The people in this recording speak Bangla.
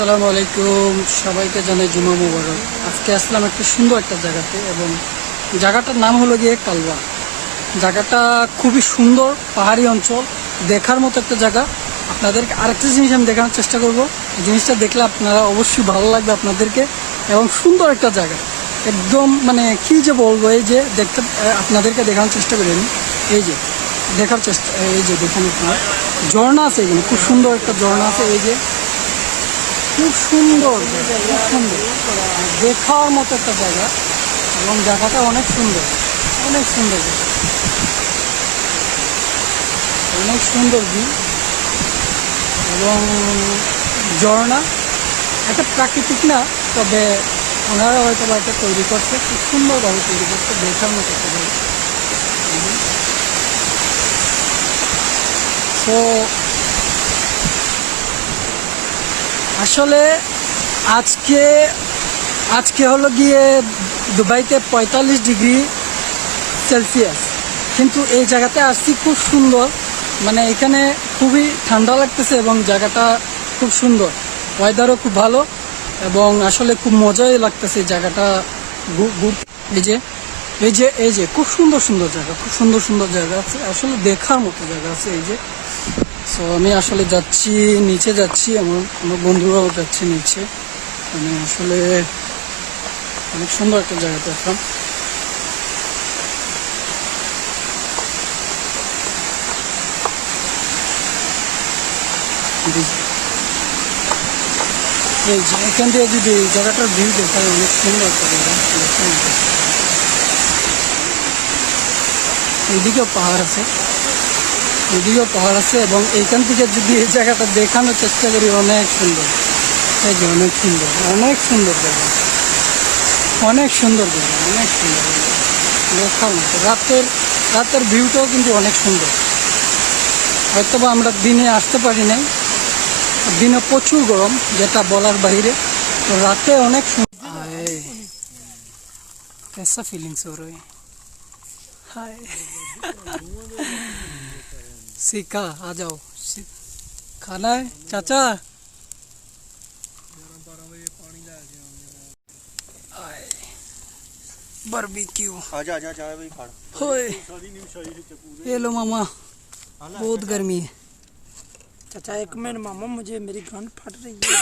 আসসালামু আলাইকুম, সবাইকে জানাই জুমা মুবারক। আজকে আসলাম একটা সুন্দর একটা জায়গাতে এবং জায়গাটার নাম হলো গিয়ে কালবা। জায়গাটা খুবই সুন্দর, পাহাড়ি অঞ্চল, দেখার মতো একটা জায়গা। আপনাদেরকে আরেকটা জিনিস আমি দেখানোর চেষ্টা করব। এই জিনিসটা দেখলে আপনারা অবশ্যই ভালো লাগবে আপনাদেরকে, এবং সুন্দর একটা জায়গা একদম, মানে কি যে বলবো, এই যে দেখতে আপনাদেরকে দেখানোর চেষ্টা করি আমি। এই যে দেখার চেষ্টা, এই যে দেখেন আপনার ঝর্ণা আছে, এখানে খুব সুন্দর একটা ঝর্ণা আছে। এই যে খুব সুন্দর, খুব সুন্দর দেখার মতো একটা জায়গা, এবং জায়গাটা অনেক সুন্দর, অনেক সুন্দর জায়গা, অনেক সুন্দর ভিউ এবং ঝর্ণা। একটা প্রাকৃতিক না, তবে ওনারা হয়তো বা এটা তৈরি করছে, খুব সুন্দরভাবে তৈরি করছে, দেখার মতো একটা জায়গা। তো আসলে আজকে আজকে হলো গিয়ে দুবাইতে 45 ডিগ্রি সেলসিয়াস, কিন্তু এই জায়গাতে আসছি খুব সুন্দর, মানে এখানে খুবই ঠান্ডা লাগতেছে এবং জায়গাটা খুব সুন্দর, ওয়েদারও খুব ভালো এবং আসলে খুব মজাই লাগতেছে এই জায়গাটা। এই যে এই যে এই যে খুব সুন্দর সুন্দর জায়গা, খুব সুন্দর সুন্দর জায়গা আছে, আসলে দেখার মতো জায়গা আছে। এই যে সো আমি আসলে যাচ্ছি, নিচে যাচ্ছি, আমার বন্ধুরাও যাচ্ছে নিচে। মানে আসলে অনেক সুন্দর একটা জায়গাতে আসলাম। এই যে এখান থেকে যদি এই জায়গাটার ভিউ দেখায়, অনেক সুন্দর একটা জায়গা। এইদিকেও পাহাড় আছে, এদিকেও পাহাড় আছে, এবং এইখান থেকে যদি এই জায়গাটা দেখানোর চেষ্টা করি, অনেক সুন্দর। এই যে অনেক সুন্দর, অনেক সুন্দর জায়গা, অনেক সুন্দর জায়গা, অনেক সুন্দর দেখার মতো। রাতের ভিউটাও কিন্তু অনেক সুন্দর। হয়তো বা আমরা দিনে আসতে পারি নাই, দিনে প্রচুর গরম, যেটা বলার বাইরে। তো রাতে অনেক সুন্দর। कैसा फीलिंग्स हो रही है? हाय सीखा, आ जाओ, खाना है चाचा। बारबेक्यू आजा आजा चाय भाई खा होए, ये लो मामा, बहुत गर्मी है। चाचा एक मिनट मामा, मुझे मेरी गांड फट रही है।